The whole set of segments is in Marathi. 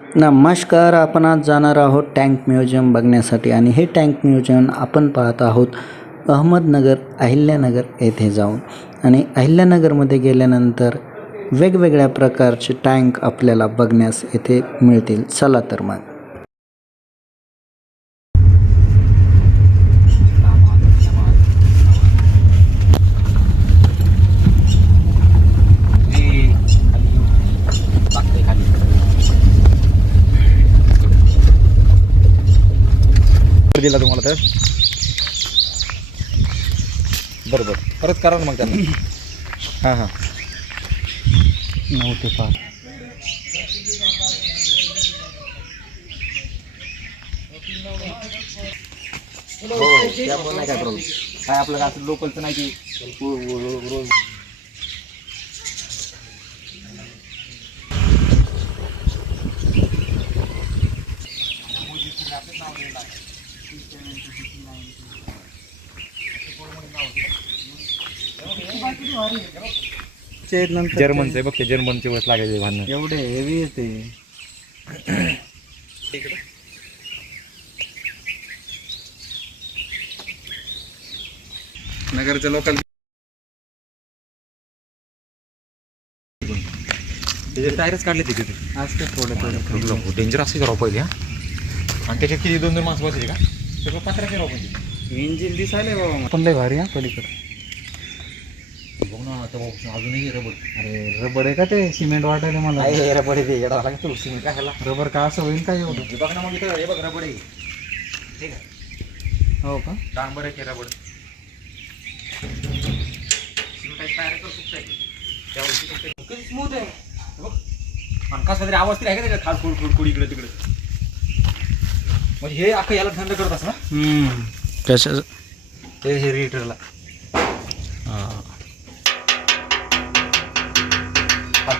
नमस्कार आपण आज जाणार आहोत टँक म्युझियम बघण्यासाठी आणि हे टँक म्युझियम आपण पाहत आहोत अहमदनगर अहिल्यानगर येथे जाऊन. आणि अहिल्यानगरमध्ये गेल्यानंतर वेगवेगळ्या प्रकारचे टँक आपल्याला बघण्यास येथे मिळतील. चला तर मग. दिला तुम्हाला तर? बरं बरं परत करा ना मग त्यांना. हां हां. नऊ ते पाच हो त्यामुळे नाही काय प्रॉब्लेम काय आपलं असं लोकलचं नाही की रो- रो- रो- रोज. जर्मनचं आहे बघ ते जर्मनचे वेळेस लागायचे भांडणं. एवढे हेवी ते. नगरच्या लोकल त्याचे टायरच काढले तिथे ते असते थोडे थोडे. डेंजर असते राव पहिले हा. आणि त्याच्यात किती दोन दोन माणसं बसायचे का? सगळं म्हणजे इंजिन दिसायला बाबा पण लय भारी हा पलीकडे. बघ ना आता भाऊ, अजूनही रबड अरे रबर आहे का ते? सिमेंट वाटायला मला. आहे रबड आहे ते येडा लागला सिमेंट काय खायला. रबर का असं होईल का एवढं? हे बघ ना मग इथं हे बघ रबड आहे. ठीक आहे. हो का? डांबर आहे ते रबड स्मूथ आहे हे बघ. आणि कसा तरी आवाज तरी आहे का त्याच्यात? खाड खुड खुड खुड इकडे तिकडे. म्हणजे हे अख्खं याला थंड करत असं ना? कशा ते हे रिटरला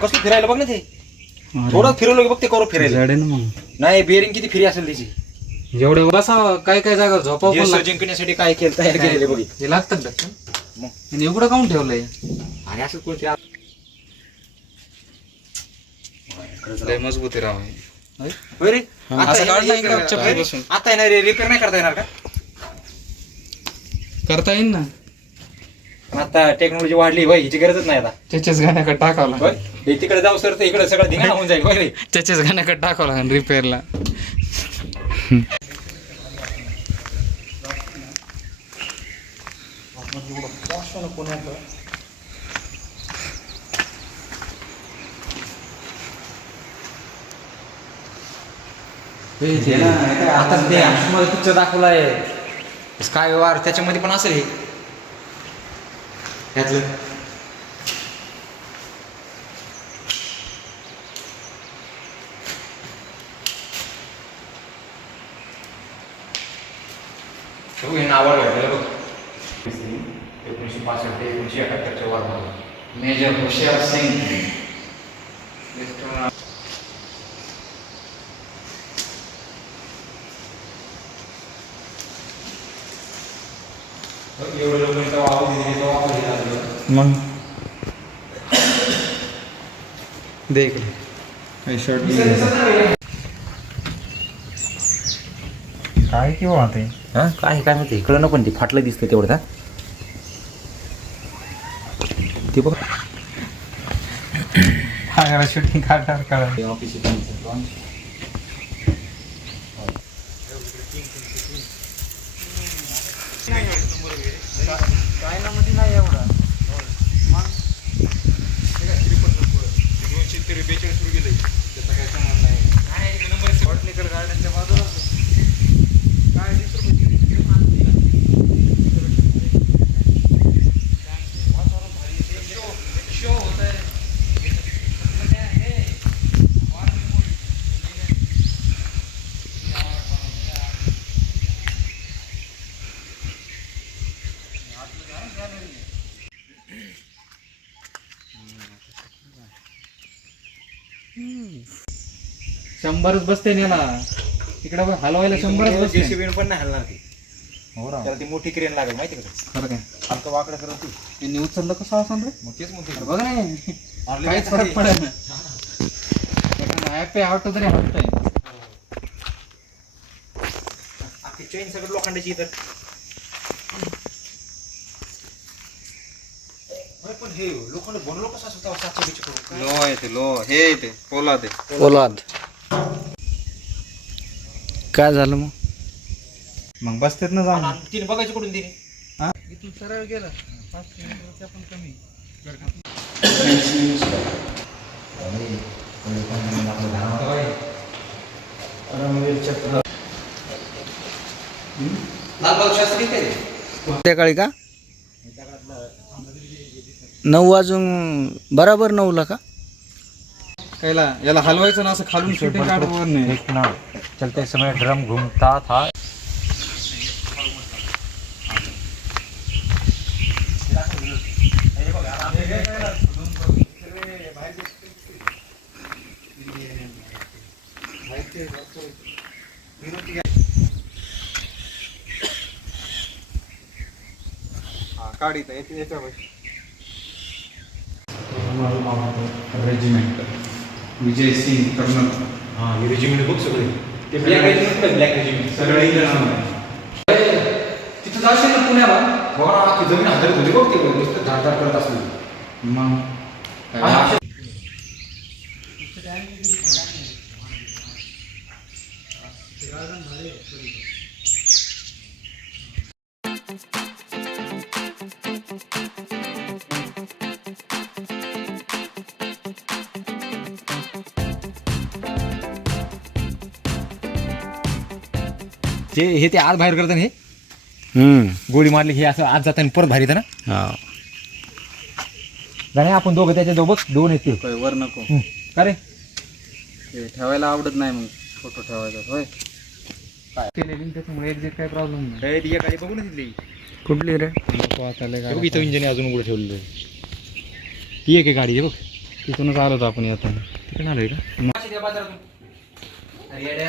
कसं फिरायला बघ ना ते. थोडं फिरवलं की बघ ते करू फिरायला. जड आहे ना मग. नाही बेरिंग किती फिरी असेल त्याची. जेवढे बसा काय काय जागा झोपा पण. जिंकण्यासाठी काय केलं तयार केलेले बघ. हे लागतात डक्कन मग. आणि एवढं काऊन ठेवलंय? आणि असं कोणते लय मजबूत आहे राव होय? रे? हा, आता असं हे- काढलं हे- इकडं हे- चप्पल हे- बसून. आता येणार रिपेअर नाही करता येणार का? करता येईल ना. आता टेक्नॉलॉजी वाढली होय हिची गरजच नाही आता. त्याच्याच गाण्याकडे टाकावं होय? लागेल हे तिकडे जाऊ सर तर इकडे सगळं धिंगाणा होऊन जाईल होय रे? त्याच्याच गाण्याकडे टाकावं लागेल रिपेअरला आता ते मला पिक्चर दाखवलाय. काय व्यवहार त्याच्यामध्ये पण असेल हे. त्यातलं बघू हे बघ. एकोणीसशे पासष्ट ते एकोणीसशे एकाहत्तरच्या वारमध्ये मेजर होशियार सिंग. एवढे लोक वापर. मग दे इकडे शर्ट काय किंवा ते? हा काय काय माहिती? इकडं ना पण ते फाटलं दिसतं तेवढं का ते बघ. हा शूटिंग काढणार काढा ऑफिस शंभरच बसते नेला तिकडे हलवायला शंभरच बसते. जेसीबी पण नाही हलणार ती. हो ती मोठी क्रेन लागेल माहिती का खरं काय? वाकडं करत त्यांनी उचललं कसं असं रे? मग तेच म्हणते बघ नाही. नाही सगळं लोखंडाची इथं. हे लोखंड कसं सातशे बिचे करून लो हे येते पोलाद आहे काय झालं मग मग बसतेत ना जाऊन आणि तिने बघायचं कुठून तिने इथून सरळ गेला पाच किलोमीटरच्या पण कमी लालबाग शास्त्री काय ते? संध्याकाळी का नऊ वाजून बराबर नऊला का? कायला याला हलवायचं ना असं खालून शूटिंग काढवर नाही चलते समय ड्रम घूमता था. हा काढित याच्यावर रेजिमेंट विजय सिंग कर्नल. हा हे रेजिमेंट बघ सगळे. ते ब्लॅक रेजिमेंट ब्लॅक रेजिमेंट सगळे नाव तिथं जाशील ना पुण्याला? बघा ना अख्खी जमीन हाताळत होती बघ ते नुसतं धाड करत असली. मग? ते हे ते आज बाहेर करतात हे हम्म. गोळी मारली हे असं आज जाताना परत बाहेर येतं ना हा. जाणे आपण दोघं त्याच्या दोघं दोन येते होय, वर नको. का रे? ते ठेवायला आवडत नाही मग फोटो ठेवायचा होय. त्याच्यामुळे एक्झिट काय प्रॉब्लेम नाही. ती गाडी बघू ना तिथली कुठली रे? नको आता लय हे बघ गाड्या. इथं इंजिन अजून उघडं ठेवलेलं आहे. ती एक आहे गाडी हे बघ. तिथूनच आलो होतो आपण येताना तिकडे आलोय का?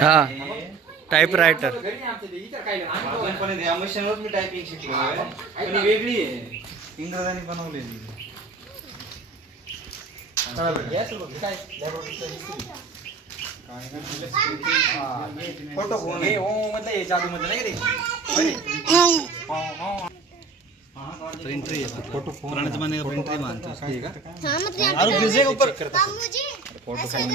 हा. टाईपरायटर फ़ोटो जादू रे है। फ़ोटो फ़ोन पुराने का मानते हैं। ठीक है और के ऊपर फ़ोटो फ़ोन